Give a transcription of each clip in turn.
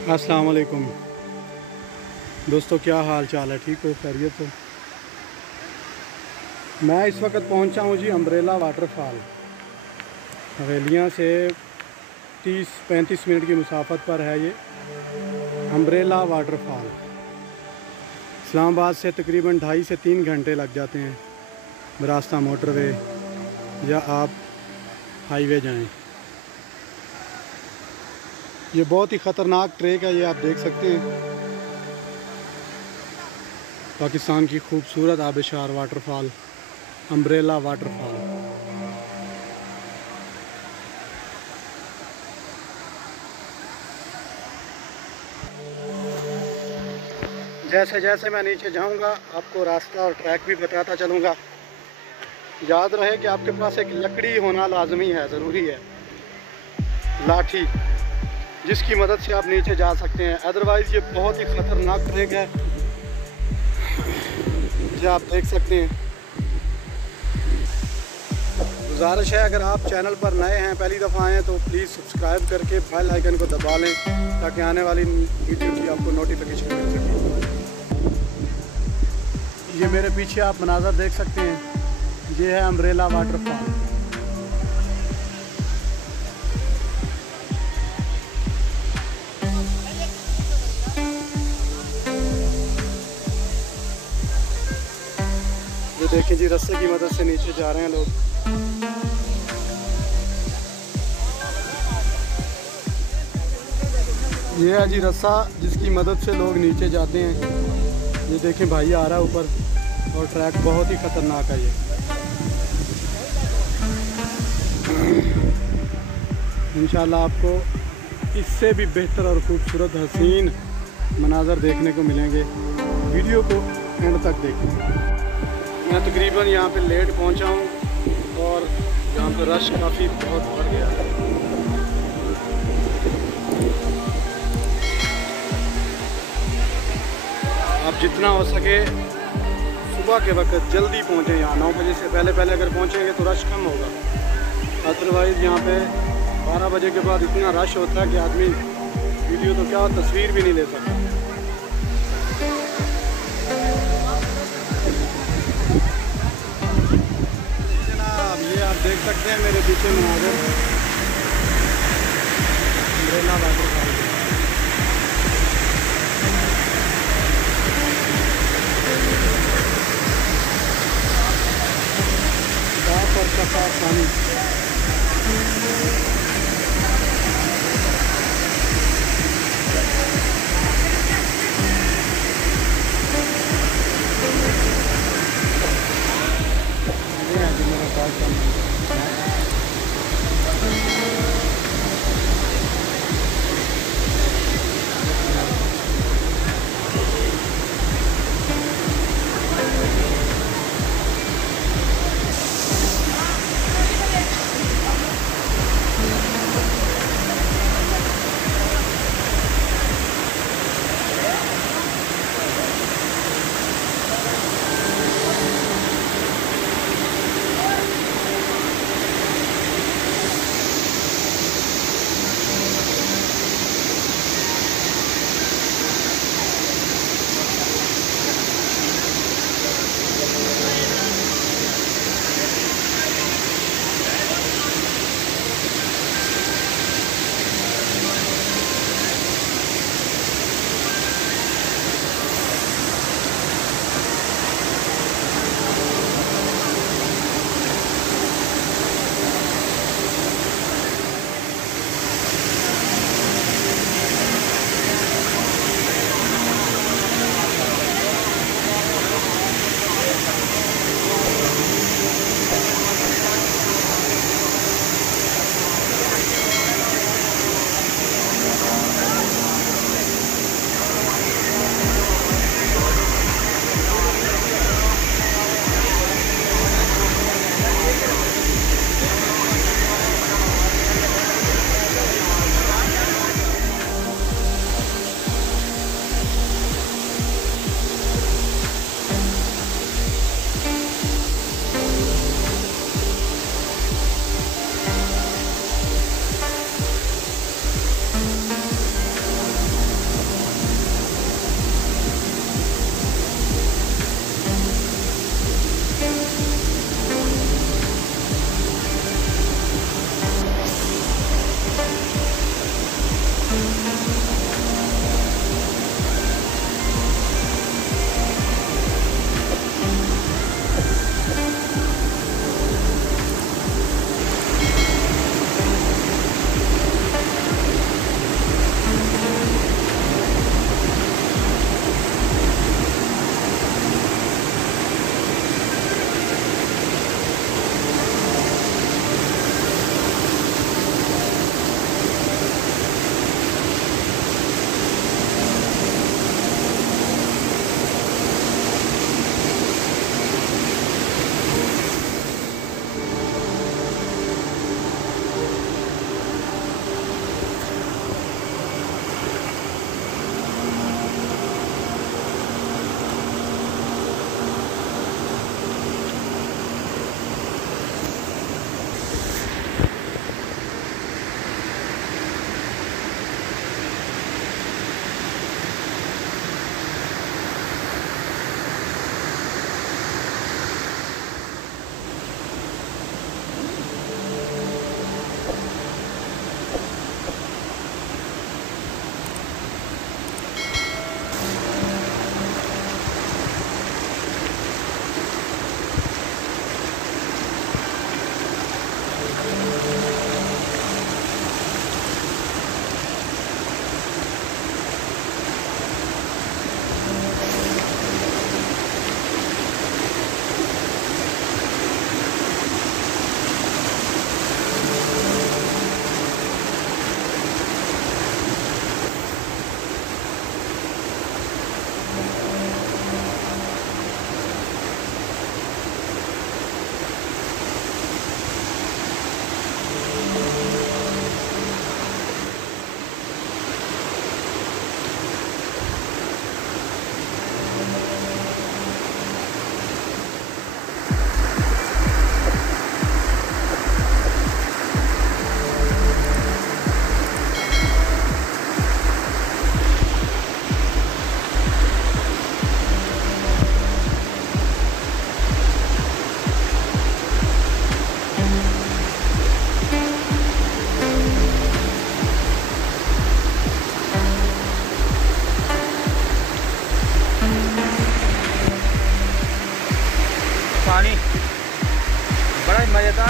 अस्सलाम वालेकुम दोस्तों, क्या हाल चाल है? ठीक हो? खैरियत हो? मैं इस वक्त पहुंचा हूं जी अम्ब्रेला वाटरफॉल। हवेलियां से 30-35 मिनट की मुसाफत पर है ये अम्ब्रेला वाटरफॉल। इस्लामाबाद से तकरीबन 2.5 से 3 घंटे लग जाते हैं रास्ता मोटरवे या आप हाईवे जाएं। ये बहुत ही ख़तरनाक ट्रैक है, ये आप देख सकते हैं। पाकिस्तान की खूबसूरत आबशार वाटरफॉल अम्ब्रेला वाटरफॉल। जैसे जैसे मैं नीचे जाऊंगा आपको रास्ता और ट्रैक भी बताता चलूँगा। याद रहे कि आपके पास एक लकड़ी होना लाजमी है, ज़रूरी है, लाठी, जिसकी मदद से आप नीचे जा सकते हैं। अदरवाइज़ ये बहुत ही ख़तरनाक ट्रैक है, ये आप देख सकते हैं। गुजारिश है, अगर आप चैनल पर नए हैं, पहली दफ़ा आए हैं, तो प्लीज़ सब्सक्राइब करके बेल आइकन को दबा लें ताकि आने वाली वीडियो की आपको नोटिफिकेशन मिल सके। ये मेरे पीछे आप मनाज़र देख सकते हैं, ये है अम्ब्रेला वाटरफॉल। ये देखें जी, रस्से की मदद से नीचे जा रहे हैं लोग। ये है जी रस्सा जिसकी मदद से लोग नीचे जाते हैं। ये देखें भाई आ रहा है ऊपर, और ट्रैक बहुत ही ख़तरनाक है ये। इंशाल्लाह आपको इससे भी बेहतर और खूबसूरत हसीन मनाज़र देखने को मिलेंगे। वीडियो को एंड तक देखें। मैं तकरीबन यहाँ पे लेट पहुँचा हूँ और यहाँ पे रश काफ़ी बहुत बढ़ गया है। आप जितना हो सके सुबह के वक्त जल्दी पहुँचें यहाँ। 9 बजे से पहले पहले अगर पहुँचेंगे तो रश कम होगा। अदरवाइज़ यहाँ पे 12 बजे के बाद इतना रश होता है कि आदमी वीडियो तो क्या तस्वीर भी नहीं ले सकता। जनाब ये आप देख सकते हैं मेरे पीछे मनाज़र अम्ब्रेला वाटरफॉल। साफ और शफाफ पानी।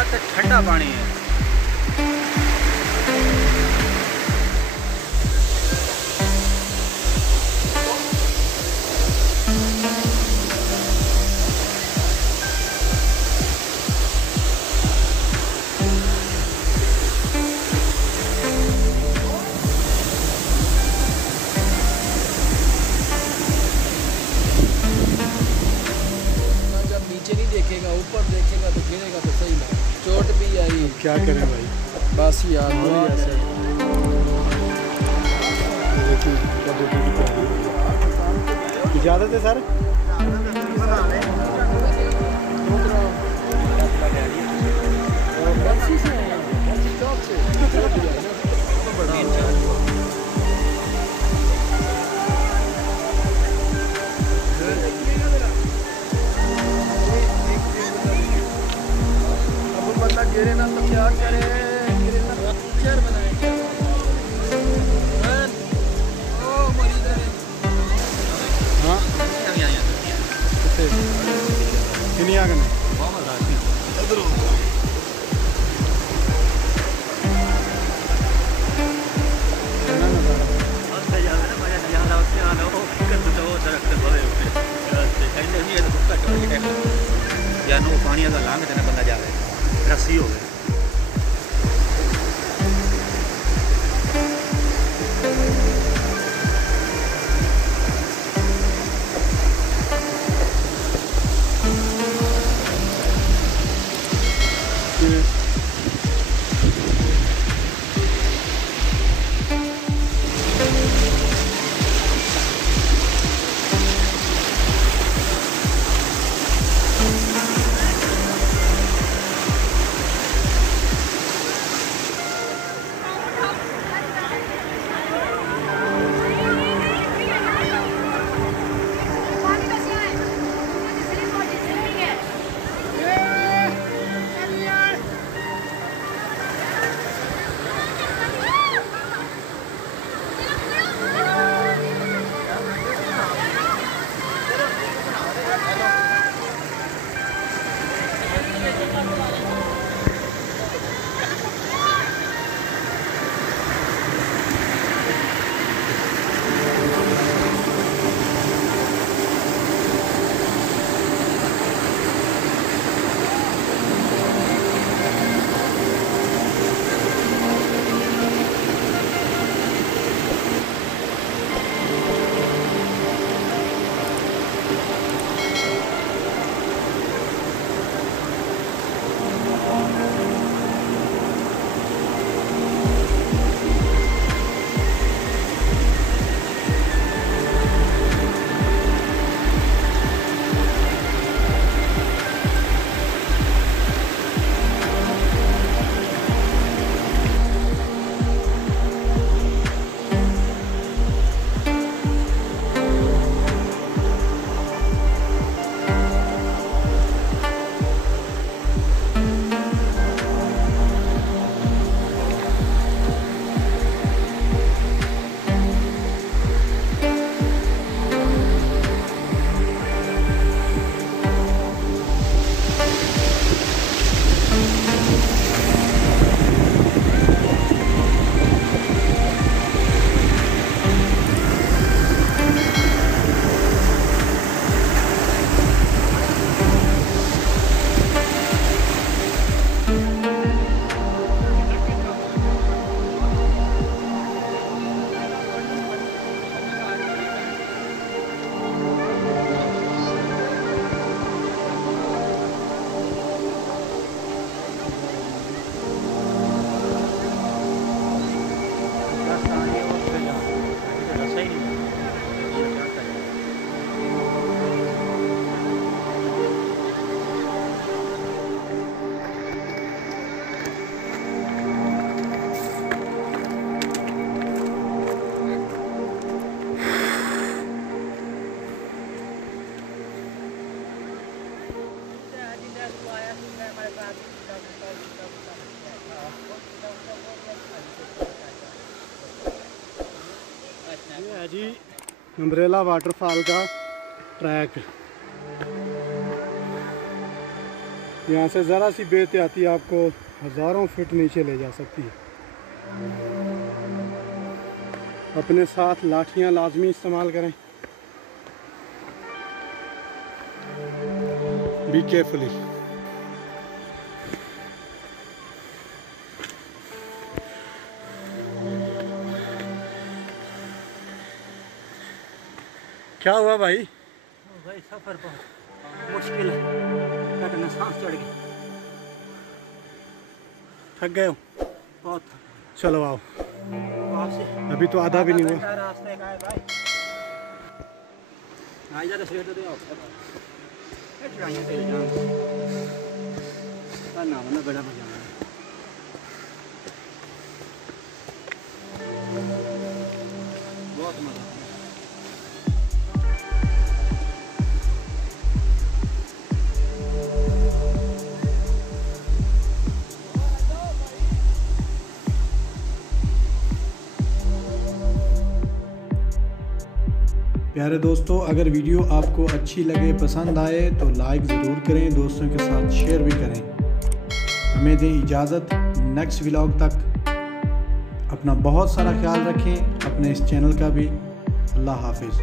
रात ठंडा पानी है। देखेगा ऊपर देखेगा तो गिरेगा तो सही ना, चोट भी आई। क्या करें भाई, बस यार ऐसे इजाज़त है सर। गिरे ना तो क्या करे, गिरे ना तो पिक्चर बनाएंगे। हाँ कितनी आ गए जानो पानी अगर लांग देना बंदा जावे रस्सी हो गई। ये है जी अम्ब्रेला वाटरफॉल का ट्रैक। यहाँ से ज़रा सी बेहतियाती आपको हज़ारों फीट नीचे ले जा सकती है। अपने साथ लाठियाँ लाजमी इस्तेमाल करें। Be carefully. क्या हुआ भाई? भाई सफ़र बहुत मुश्किल है, कटना सांस चढ़ गई, थक गए हो? बहुत चलो आओ, थक। अभी तो आधा भी नहीं हुआ। रास्ते का है भाई, आ जा तो शेर दे आओ। ये चढ़ाइयाँ तेरे जान का नाम ना बड़ा मजा आया। बहुत मजा। प्यारे दोस्तों, अगर वीडियो आपको अच्छी लगे, पसंद आए तो लाइक ज़रूर करें, दोस्तों के साथ शेयर भी करें। हमें दें इजाज़त, नेक्स्ट व्लॉग तक अपना बहुत सारा ख्याल रखें, अपने इस चैनल का भी। अल्लाह हाफिज़।